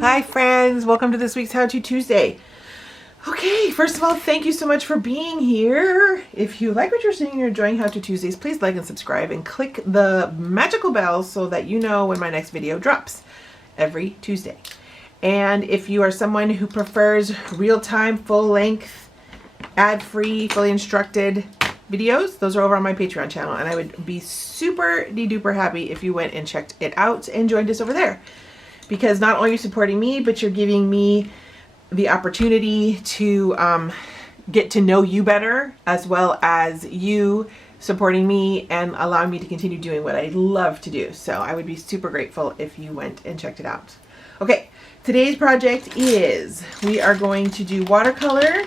Hi friends, welcome to this week's How To Tuesday. Okay, first of all, thank you so much for being here. If you like what you're seeing and you're enjoying How To Tuesdays, please like and subscribe and click the magical bell so that you know when my next video drops every Tuesday. And if you are someone who prefers real-time, full-length, ad-free, fully instructed videos, those are over on my Patreon channel, and I would be super duper happy if you went and checked it out and joined us over there. Because not only are you supporting me, but you're giving me the opportunity to get to know you better, as well as you supporting me and allowing me to continue doing what I love to do. So I would be super grateful if you went and checked it out. Okay, today's project is we are going to do watercolor,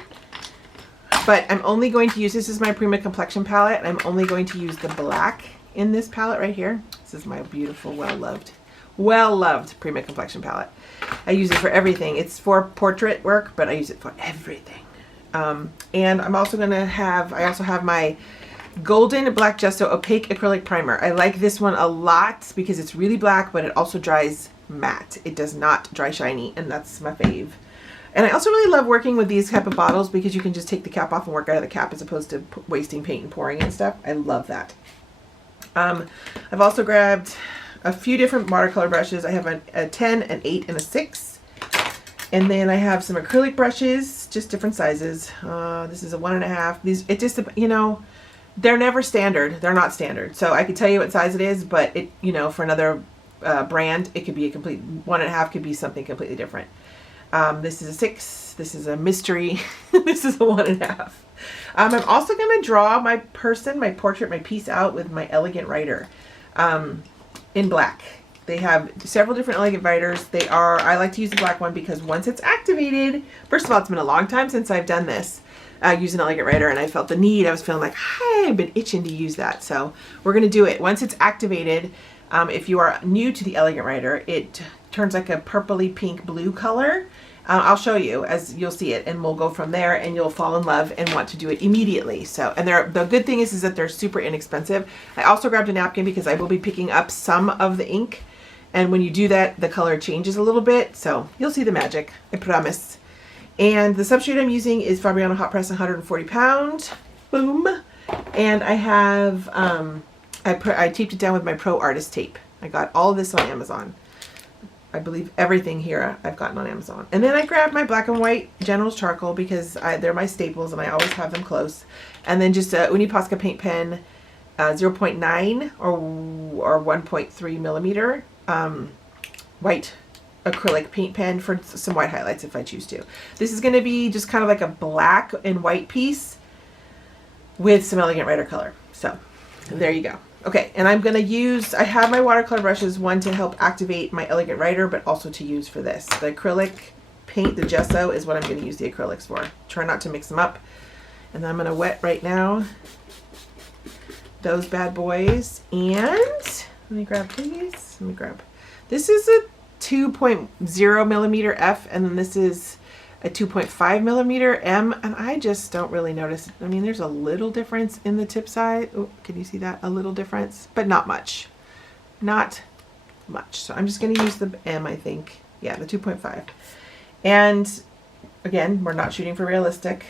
but I'm only going to use, this is my Prima Complexion palette, and I'm only going to use the black in this palette right here. This is my beautiful, well-loved Prima Complexion palette. I use it for everything. It's for portrait work, but I use it for everything. And I'm also gonna have, I also have my Golden Black Gesso Opaque Acrylic Primer. I like this one a lot because it's really black, but it also dries matte. It does not dry shiny, and that's my fave. And I also really love working with these type of bottles because you can just take the cap off and work out of the cap as opposed to wasting paint and pouring and stuff. I love that. I've also grabbed a few different watercolor brushes. I have a 10, an 8, and a 6. And then I have some acrylic brushes, just different sizes. This is a 1.5. These, it just, you know, they're never standard. They're not standard. So I could tell you what size it is, but it, you know, for another brand, it could be a complete 1.5, could be something completely different. This is a 6. This is a mystery. This is a 1.5. I'm also going to draw my person, my portrait, my piece out with my Elegant Writer. In black. They have several different Elegant Writers. They are, I like to use the black one because once it's activated, first of all, it's been a long time since I've done this, use an Elegant Writer, and I felt the need. I was feeling like, hey, I've been itching to use that. So we're going to do it. Once it's activated, if you are new to the Elegant Writer, it turns like a purpley pink blue color. I'll show you as you'll see it, and we'll go from there, and you'll fall in love and want to do it immediately. So, and the good thing is that they're super inexpensive. I also grabbed a napkin because I will be picking up some of the ink, and when you do that, the color changes a little bit. So you'll see the magic, I promise. And the substrate I'm using is Fabriano Hot Press 140 pound. Boom. And I have I taped it down with my Pro Artist tape. I got all of this on Amazon. I believe everything here I've gotten on Amazon. And then I grabbed my black and white General's charcoal because they're my staples and I always have them close. And then just a Uni Posca paint pen, 0.9 or 1.3 millimeter white acrylic paint pen for some white highlights if I choose to. This is going to be just kind of like a black and white piece with some Elegant Writer color. So there you go. Okay, and I'm going to use, I have my watercolor brushes, one to help activate my Elegant Writer, but also to use for this. The acrylic paint, the gesso, is what I'm going to use the acrylics for. Try not to mix them up. And then I'm going to wet right now those bad boys. And let me grab these. Let me grab, this is a 2.0 millimeter F, and then this is a 2.5 millimeter M, and I just don't really notice. I mean, there's a little difference in the tip size. Oh, can you see that? A little difference, but not much. Not much. So I'm just going to use the M, I think. Yeah, the 2.5. And again, we're not shooting for realistic.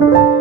you.